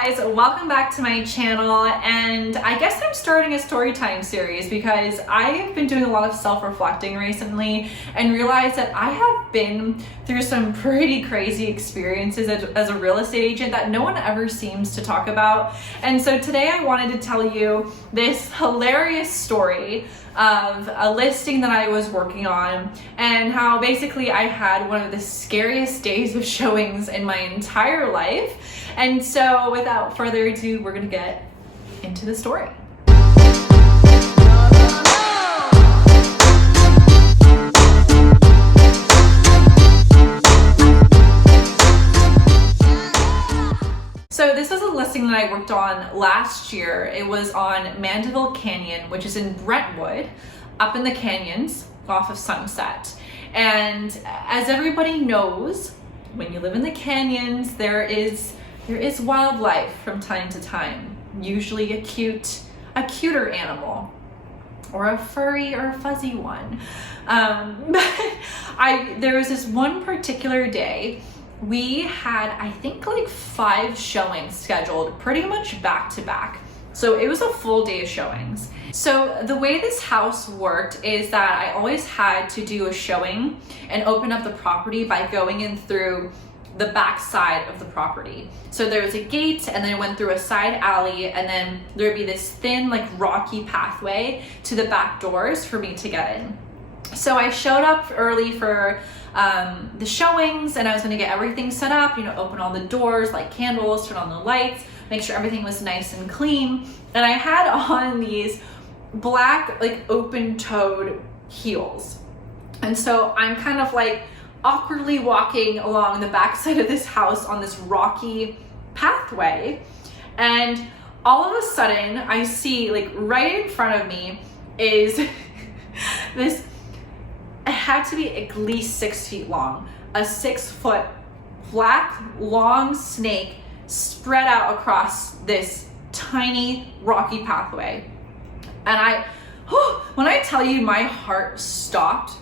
guys, welcome back to my channel, and I guess I'm starting a Storytime series because I've been doing a lot of self-reflecting recently and realized that I have been through some pretty crazy experiences as a real estate agent that no one ever seems to talk about. And so today I wanted to tell you this hilarious story of a listing that I was working on and how basically I had one of the scariest days of showings in my entire life. And so without further ado, we're gonna get into the story. So this was a listing that I worked on last year. It was on Mandeville Canyon, which is in Brentwood, up in the canyons off of Sunset. And as everybody knows, when you live in the canyons, there is wildlife from time to time, usually a cuter animal, or a furry or a fuzzy one. But there was this one particular day. We had, I think, like 5 showings scheduled pretty much back to back. So it was a full day of showings. So the way this house worked is that I always had to do a showing and open up the property by going in through the back side of the property. So there was a gate, and then it went through a side alley, and then there'd be this thin, like rocky pathway to the back doors for me to get in. So I showed up early for the showings, and I was gonna get everything set up, open all the doors, light candles, turn on the lights, make sure everything was nice and clean. And I had on these black, like open-toed heels. And so I'm kind of like awkwardly walking along the backside of this house on this rocky pathway. And all of a sudden I see, like right in front of me is this, it had to be at least 6 feet long, a 6-foot black long snake spread out across this tiny rocky pathway. And when I tell you my heart stopped,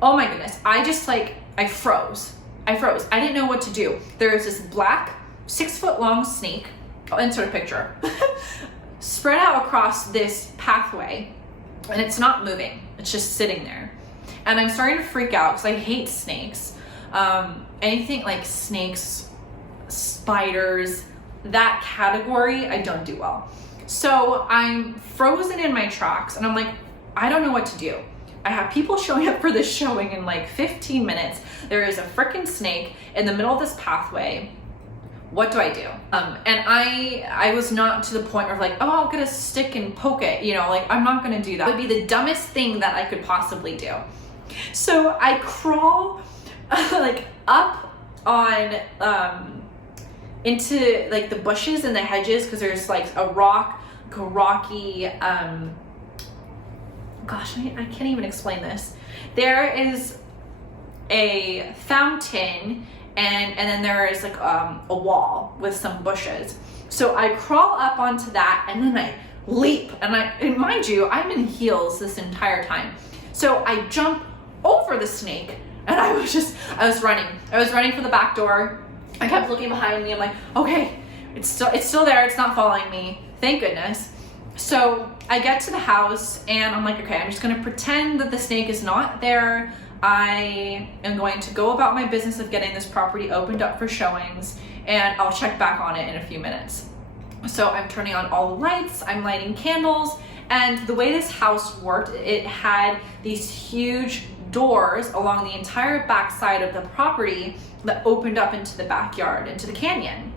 oh my goodness, I froze. I didn't know what to do. There was this black 6-foot long snake, I'll insert a picture, spread out across this pathway, and it's not moving. It's just sitting there. And I'm starting to freak out because I hate snakes. Anything like snakes, spiders, that category, I don't do well. So I'm frozen in my tracks, and I'm like, I don't know what to do. I have people showing up for this showing in like 15 minutes. There is a freaking snake in the middle of this pathway. What do I do? And I was not to the point where like, oh, I'll get a stick and poke it. I'm not gonna do that. It would be the dumbest thing that I could possibly do. So I crawl like up on into like the bushes and the hedges, because there's like a rocky gosh, I can't even explain this. There is a fountain, and then there is like a wall with some bushes. So I crawl up onto that, and then I leap, and mind you, I'm in heels this entire time. So I jump over the snake, and I was running for the back door. I kept looking behind me. I'm like, okay, it's still there. It's not following me. Thank goodness. So I get to the house, and I'm like, okay, I'm just gonna pretend that the snake is not there. I am going to go about my business of getting this property opened up for showings, and I'll check back on it in a few minutes. So I'm turning on all the lights, I'm lighting candles, and the way this house worked, it had these huge doors along the entire backside of the property that opened up into the backyard, into the canyon.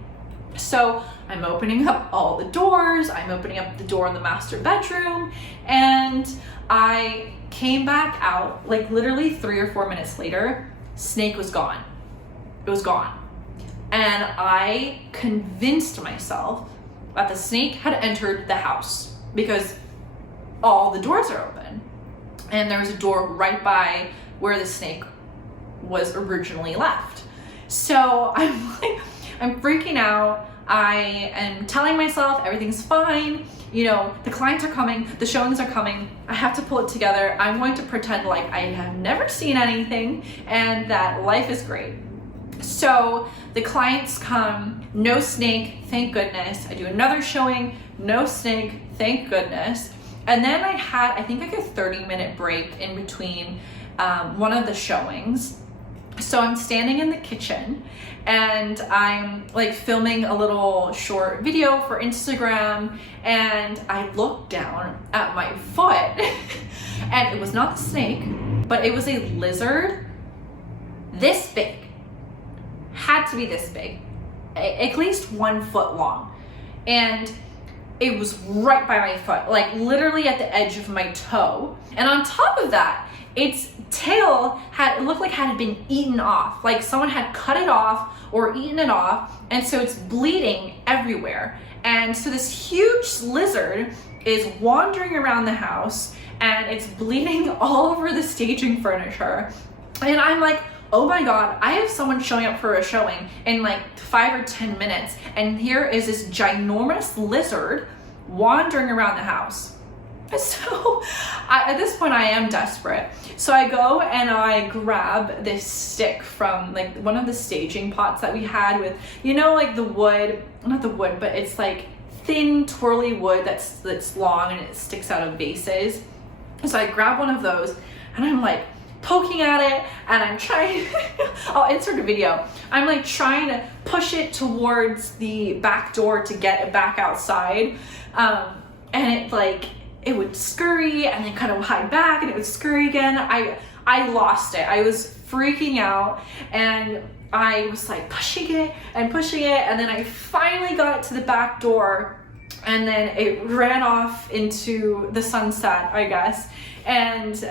So I'm opening up all the doors, I'm opening up the door in the master bedroom, and I came back out like literally 3 or 4 minutes later. Snake was gone. It was gone. And I convinced myself that the snake had entered the house because all the doors are open. And there was a door right by where the snake was originally left. So I'm freaking out. I am telling myself everything's fine. The clients are coming, the showings are coming. I have to pull it together. I'm going to pretend like I have never seen anything and that life is great. So the clients come, no snake, thank goodness. I do another showing, no snake, thank goodness. And then I had, I think like a 30-minute break in between one of the showings. So I'm standing in the kitchen and I'm like filming a little short video for Instagram, and I looked down at my foot and it was not the snake, but it was a lizard this big. Had to be this big, at least 1 foot long. And it was right by my foot, like literally at the edge of my toe. And on top of that, its tail it looked like had been eaten off, like someone had cut it off or eaten it off, and so it's bleeding everywhere. And so this huge lizard is wandering around the house and it's bleeding all over the staging furniture. And I'm like, oh my God, I have someone showing up for a showing in like 5 or 10 minutes, and here is this ginormous lizard wandering around the house. So at this point I am desperate. So I go and I grab this stick from like one of the staging pots that we had with, you know, like the wood, not the wood, but it's like thin twirly wood that's long and it sticks out of vases. So I grab one of those and I'm like poking at it, and I'm trying, I'll insert a video. I'm like trying to push it towards the back door to get it back outside. And it would scurry and then kind of hide back and it would scurry again. I lost it. I was freaking out and I was like pushing it, and then I finally got it to the back door, and then it ran off into the sunset, I guess. And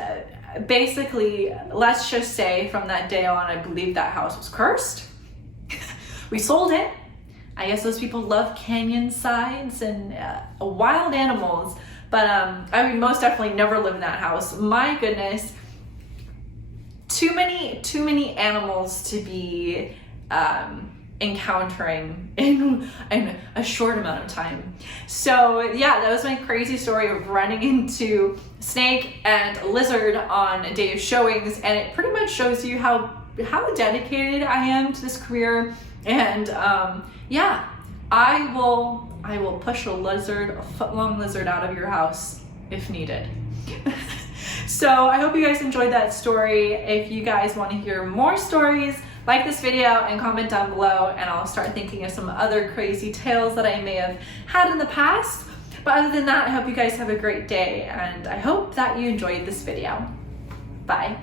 basically, let's just say from that day on, I believe that house was cursed. We sold it. I guess those people love canyon sides and wild animals, but I would most definitely never live in that house. My goodness, too many animals to be encountering in a short amount of time. So yeah, that was my crazy story of running into snake and lizard on a day of showings, and it pretty much shows you how dedicated I am to this career. And yeah, I will push a foot-long lizard out of your house if needed. So I hope you guys enjoyed that story. If you guys want to hear more stories, like this video and comment down below, and I'll start thinking of some other crazy tales that I may have had in the past. But other than that, I hope you guys have a great day, and I hope that you enjoyed this video. Bye.